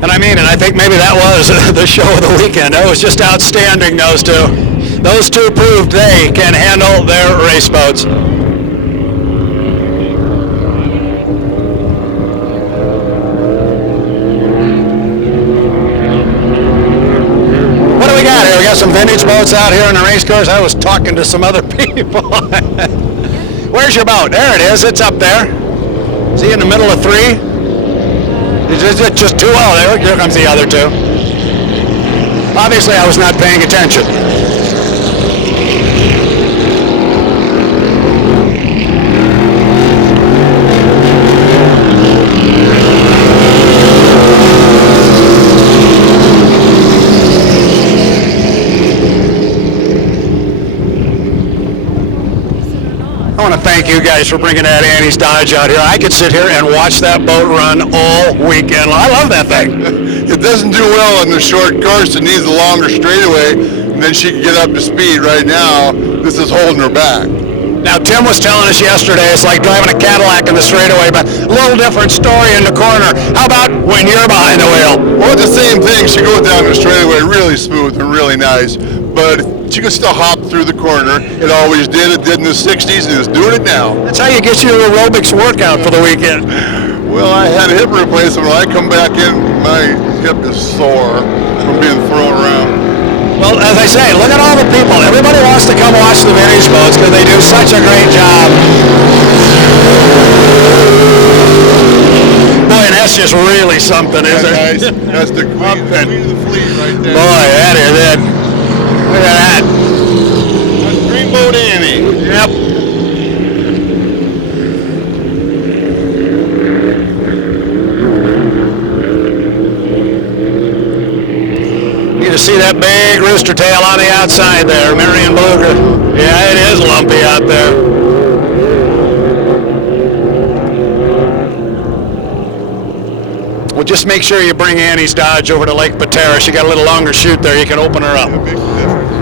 And I mean it. I think maybe that was the show of the weekend. That was just outstanding, those two. Those two proved they can handle their race boats. What do we got here? We got some vintage boats out here on the race course. I was talking to some other people. Where's your boat? There it is. It's up there. Is he in the middle of three? Is it just two? Oh, here comes the other two. Obviously, I was not paying attention. I want to thank you guys for bringing that Annie's Dodge out here. I could sit here and watch that boat run all weekend. I love that thing. It doesn't do well on the short course. It needs a longer straightaway, and then she can get up to speed. Right now, this is holding her back. Now, Tim was telling us yesterday it's like driving a Cadillac in the straightaway, but a little different story in the corner. How about when you're behind the wheel? Well, it's the same thing. She goes down the straightaway really smooth and really nice, but she can still hop through the corner. It always did. It did in the 60s, and it's doing it now. That's how you get your aerobics workout for the weekend. Well, I had a hip replacement. When I come back in, my hip is sore from being thrown around. Well, as I say, look at all the people. Everybody wants to come watch the vintage boats because they do such a great job. Boy, and that's just really something, isn't it? Nice. That's the queen of the fleet right there. Boy, that is it. Look at that. That's Dreamboat Annie. Yep. You see that big rooster tail on the outside there, Marion Bluger. Yeah, it is lumpy out there. Well, just make sure you bring Annie's Dodge over to Lake Patera. She got a little longer chute there. You can open her up.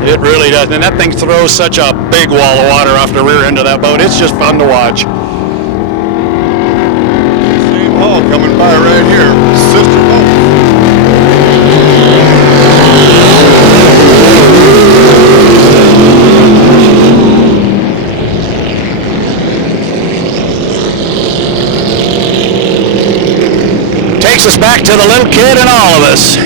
It really does. And that thing throws such a big wall of water off the rear end of that boat. It's just fun to watch. Same hull coming by right here. Sister boat. Takes us back to the little kid in all of us.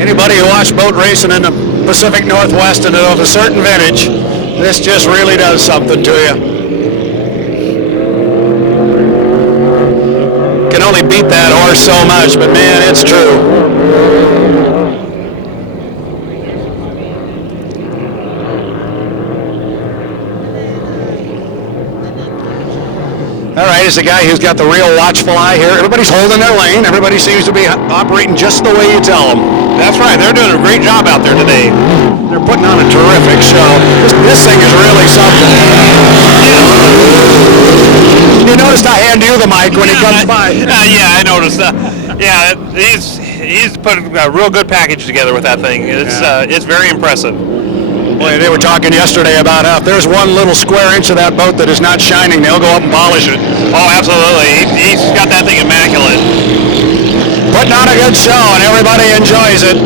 Anybody who watched boat racing in the Pacific Northwest and of a certain vintage, this just really does something to you. Can only beat that horse so much, but man, it's true. All right, is the guy who's got the real watchful eye here. Everybody's holding their lane. Everybody seems to be operating just the way you tell them. That's right. They're doing a great job out there today. They're putting on a terrific show. This thing is really something. You noticed I hand you the mic when he comes by. Yeah, I noticed. Yeah, he's put a real good package together with that thing. It's very impressive. Boy, they were talking yesterday about how if there's one little square inch of that boat that is not shining, they'll go up and polish it. Oh, absolutely. He's got that thing immaculate. Putting on a good show, and everybody enjoys it.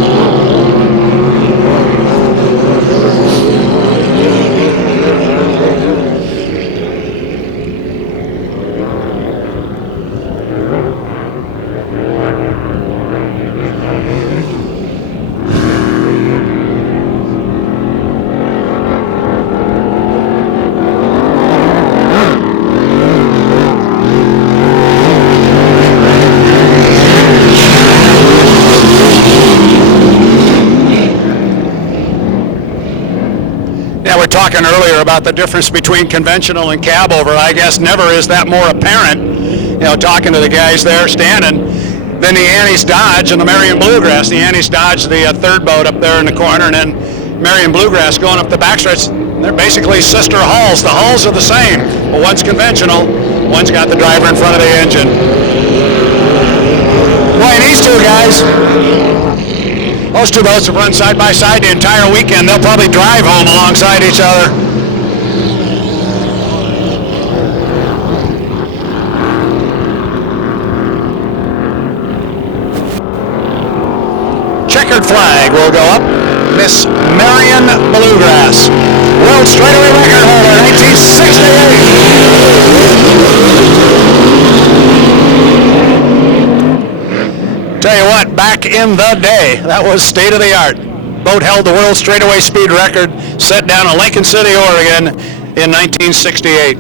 Talking earlier about the difference between conventional and cab over. I guess never is that more apparent, you know, talking to the guys there standing, than the Annie's Dodge and the Marion Bluegrass. The Annie's Dodge, the third boat up there in the corner, and then Marion Bluegrass going up the backstretch. They're basically sister hulls. The hulls are the same, but one's conventional, one's got the driver in front of the engine. Boy, and these two guys, those two boats have run side by side the entire weekend. They'll probably drive home alongside each other. flag will go up. Miss Marion Bluegrass, world straightaway record holder, 1968. Tell you what, back in the day, that was state of the art. Boat held the world straightaway speed record set down in Lincoln City, Oregon in 1968.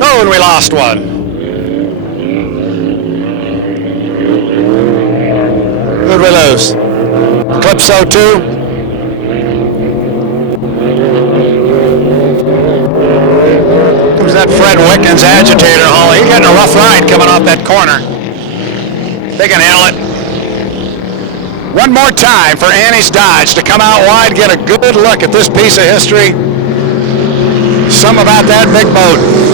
Oh, and we lost one. Who'd we lose? Calypso 2. Who's that Fred Wickens agitator, Holly? He's getting a rough ride coming off that corner. They can handle it. One more time for Annie's Dodge to come out wide, get a good look at this piece of history. Something about that big boat.